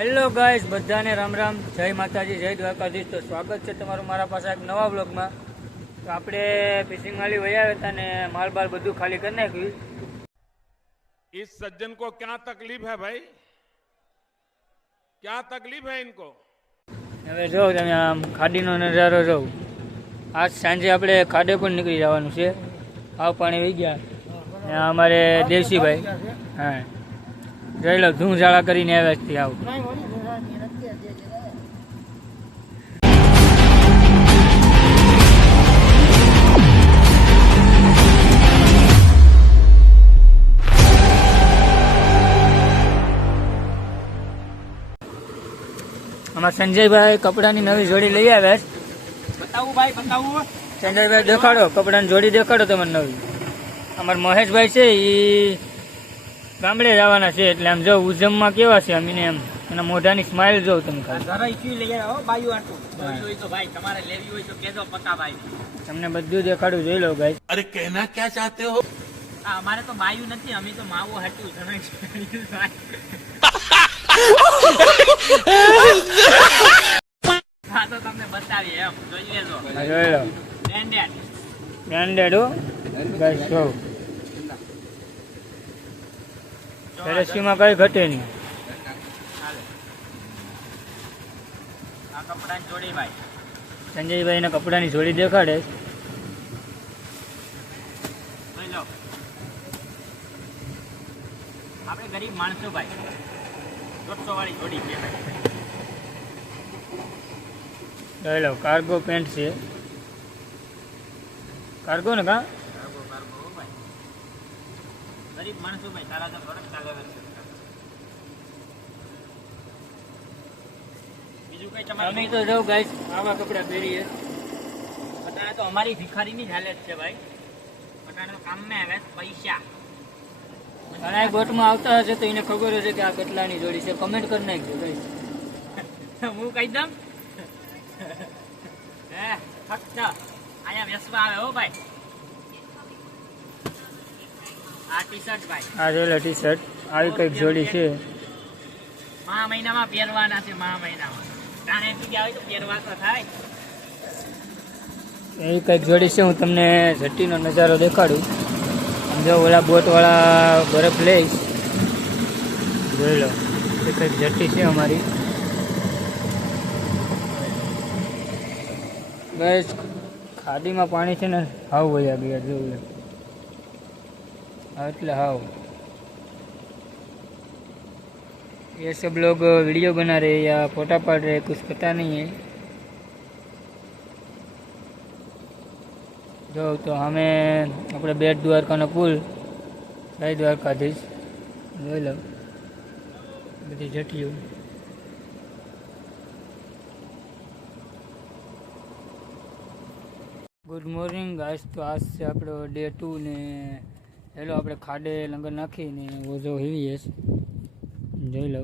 Hello guys, બધાને રામ રામ, જય માતાજી, જય દ્વારકાધીશ। તો સ્વાગત છે તમારું મારા પાસે એક નવા બ્લોગમાં। તો આપણે ફિશિંગ વાળી વયા હતા ને માલ બાલ બધું ખાલી કરી નાખ્યું। इस सज्जन को क्या तकलीफ है भाई, क्या तकलीफ है इनको। હવે જો તમે આમ ખાડીનો નજારો જો। આજ સાંજે આપણે ખાડે પણ નીકળી જવાનું છે। આવ પાણી વહી ગયા ને અમારે દેવસીભાઈ હા જોઈ લો ધૂમ ઝાડા કરીને આવ્યા છે। આવ અમારા સંજયભાઈ કપડાની નવી જોડી લઈ આવ્યા છે। બતાવું ભાઈ બતાવું। સંજયભાઈ દેખાડો કપડાની જોડી, દેખાડો તમને નવી। અમારા મહેશભાઈ છે એ ગામડે જવાના છે એટલે આમ જો ઉજમમાં કેવા છે અમીને એમ એના મોઢાની સ્માઇલ જોઉં તમે ખાલી। જરા ઈચ્યું લઈ આવો બાયું આટલું જોઈ હોય તો ભાઈ તમારે લેવી હોય તો કેજો પક્કા ભાઈ। તમને બધું દેખાડું જોઈ લો ગાઈસ। अरे कहना क्या चाहते हो। આ અમારે તો બાયું નથી, અમે તો માવો હટ્યું તમે હા તો તમને બતાવીએ એમ જોઈ લેજો। હા જોઈ લો બ્રાન્ડેડ બ્રાન્ડેડ હો ગાઈસ। જો ફેરસીમાં કઈ ઘટે નહીં। આ કપડાની જોડી ભાઈ। સંજયભાઈને કપડાની જોડી દેખાડે। જોઈ લો આપણે ગરીબ માણસો ભાઈ, 150 વાળી જોડી છે ભાઈ। જોઈ લો કાર્ગો પેન્ટ છે, કાર્ગો ને કા કાર્ગો ભાઈ, ગરીબ માણસો ભાઈ તારા તો ફરક ચાલે છે। બીજું કઈ તમારે અમે તો જો ગાઈસ આવા કપડા પહેરીએ। અત્યારે તો અમારી ભિખારીની જ હાલત છે ભાઈ। અત્યારે તો કામમાં આવે છે પૈસા। ઘણા બોટમાં આવતા હશે તો એને ખબર હશે કે આ કેટલાની જોડી છે, કમેન્ટ કરી નાખજો ગાઈસ। હું કહી દઉં હે ફક્ત અહીંયા વેસવા આવે હો ભાઈ। આ ટી શર્ટ ભાઈ, આ જોઈ લો ટી શર્ટ આવી કઈક જોડી છે। મહા મહિનામાં પહેરવાના છે, મહા મહિનામાં તાણે ગયા હોય તો પહેરવા તો થાય। એવી કઈક જોડી છે, હું તમને ઝટ્ટીનો નજારો દેખાડું। જો ઓલા બોટવાળા બરફ લઈશ, જોઈ લો એ કંઈક જટ્ટી છે અમારી બસ। ખાડીમાં પાણી છે ને હાવ વયા ગયા જોઈ લો, એટલે हाव ये सब लोग वीडियो बना रहे हैं या फोटा पड़ रहे हैं, कुछ पता नहीं है। जो तो हमें अपने बेट द्वारका पुल जय द्वारकाधीश જોઈ લો બધી જટીઓ। Good morning guys. તો આજ છે આપણો ડે 2 ને હેલો આપણે ખાડે લંગર નાખીને ઓઝો હીવીએ જોઈ લો।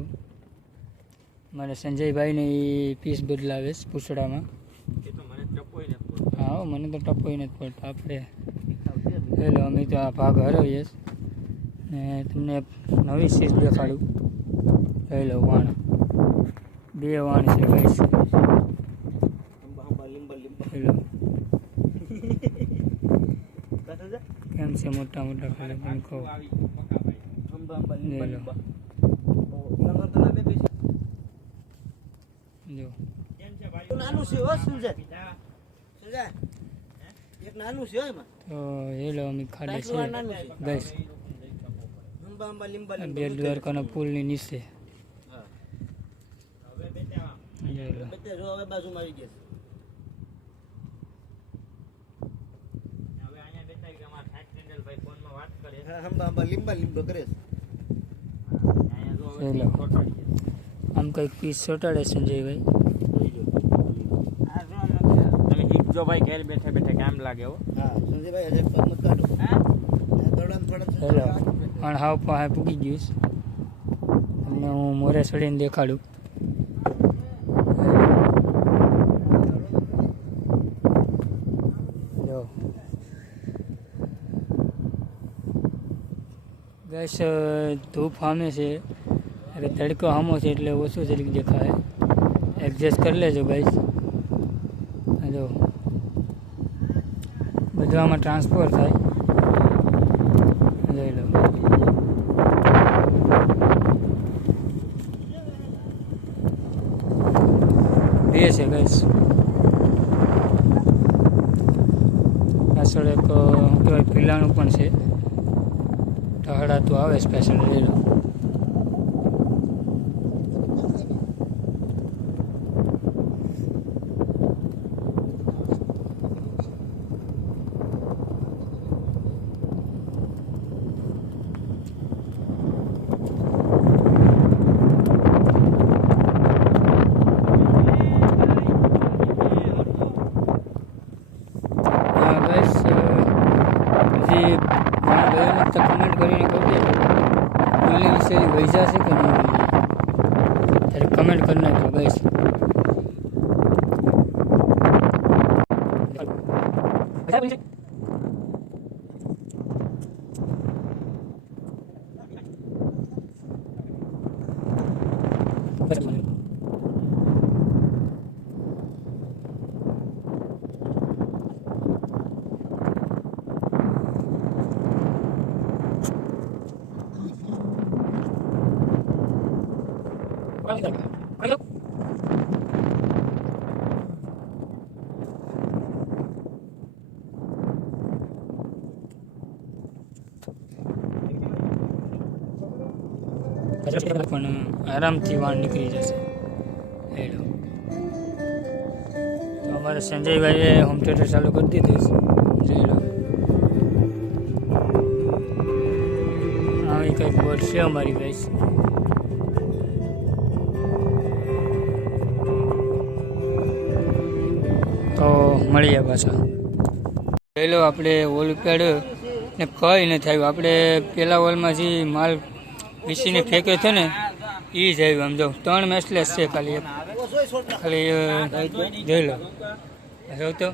મારે સંજયભાઈને એ પીસ બદલાવે છે પૂછડામાં। હા મને તો ટપોઈ નથી પડતા આપણે હેલો અમે તો આ ભાગ હરાવીએ ને તમને નવી સીઝ દેખાડું। જોઈ લો વાણ, 2 વાણ છે ગાઈસ। હેલો કેમ છે મોટા મોટા ખાલી પણ કહો જોઈ લો જો નાનું છે હો સુજે સુજે એક નાનું છે એમાં તો હેલો અમે ખાડે છે ગાઈસ। અંબા અંબા લીંબા બેટ દ્વારકાના પુલની નીચે જોઈ લો। બધે જો હવે બાજુમાં આવી ગયા હવે અહીંયા બેઠા કે અમાર સાઈડ કેન્ડલ ભાઈ ફોનમાં વાત કરે। છે અંબા અંબા લીંબા લીંબા કરે છે। અહીંયા જો જોઈ લો આમ કંઈક પીસ ચોટાડે સંજયભાઈ। આ જો તમે શીખજો ભાઈ, ઘેર બેઠે બેઠે કામ લાગે હો। હા સંજયભાઈ હજાર પગ મત કાઢો। હા દોડામ થોડા હેલો પણ હાવ પાસે પૂગી ગયું છે। તમને હું મોરે ચડીને દેખાડું। જો ગેસ ધૂપ સામે છે અરે તડકો હામો છે એટલે ઓછું જરીક દેખાય, એડજસ્ટ કરી લેજો ગાઈસ. જો બધું આમાં ટ્રાન્સફર થાય, જોઈ લો. બે છે ગાઈસ, પાછળ એક કહેવાય પીલાણું પણ છે, ઢહડા તો આવે સ્પેશિયલ લઈ લો. કમેન્ટ કરીને કહી દેજો ઓલી વિશે વૈજા છે કે નહીં ત્યારે કમેન્ટ કરી નાખજો ગાઈસ. પણ આરામથી વાળ નીકળી જશે. હેલો, તો અમારે સંજયભાઈએ હોમ થિયેટર ચાલુ કરી દીધું છે. જોઈ લો, આવી કંઈક બોટ છે અમારી ગાઈસ. તો મળીએ પાછા. જોઈ લો, આપણે ઓલ પેડ ને કંઈ નથી થયું. આપણે પેલા હોલમાં જે માલ વીસીને ફેંક્યો છે ને એ જ આવ્યું. આમ જો 3 મેસલેસ છે ખાલી, ખાલી જોઈ લો. જો તો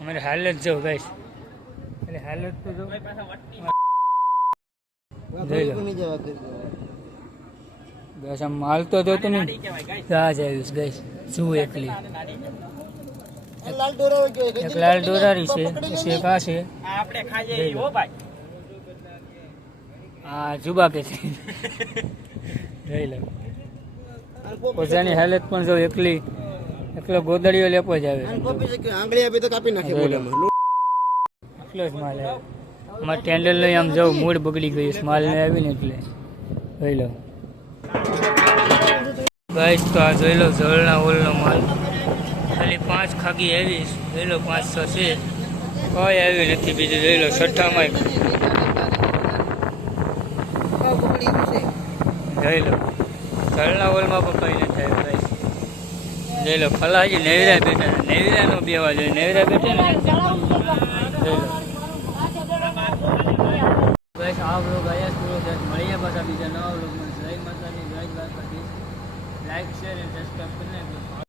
અમારી હાલત જો ગાઈસ, એટલે હાલત તો જો જોઈ લો. બસ આમ માલ તો જોતો ને ત્યાં જ આવ્યું ગાઈસ. શું એકલી એક લાલ દોરારી છે, એક આ છે. હા જુબા કે છે. જોઈ લો, પોતાની હાલત પણ જો એકલો ગોદડીઓ લેપો જ આવે. એટલો જ માલ આવે. અમારે ટેન્ડર લઈ આમ જવું મૂડ બગડી ગયું માલ ને આવીને એટલે. જોઈ લો ગાઈસ, તો આ જોઈ લો જળના ઓલનો માલ ખાલી 5 ખાગી આવી. જોઈ લો 5-6 છે, કોઈ આવી નથી. બીજું જોઈ લો છઠ્ઠામાં જોઈ લો જળના ઓલમાં પણ કંઈ નથી આવ્યું ગાઈસ. જોઈ લો ફલાજી નેવરા બેઠા, નેવરા નો બેવા જોઈએ, નેવરા બેઠે ને. જોઈ લો ગાઈસ, આ વ્લોગ આયા પૂરો થાય. મળીએ પાછા બીજા નવા વ્લોગમાં. જય માતાજી, જય દ્વારકાધીશ. લાઈક શેર અને સબસ્ક્રાઈબ કરી નાખજો.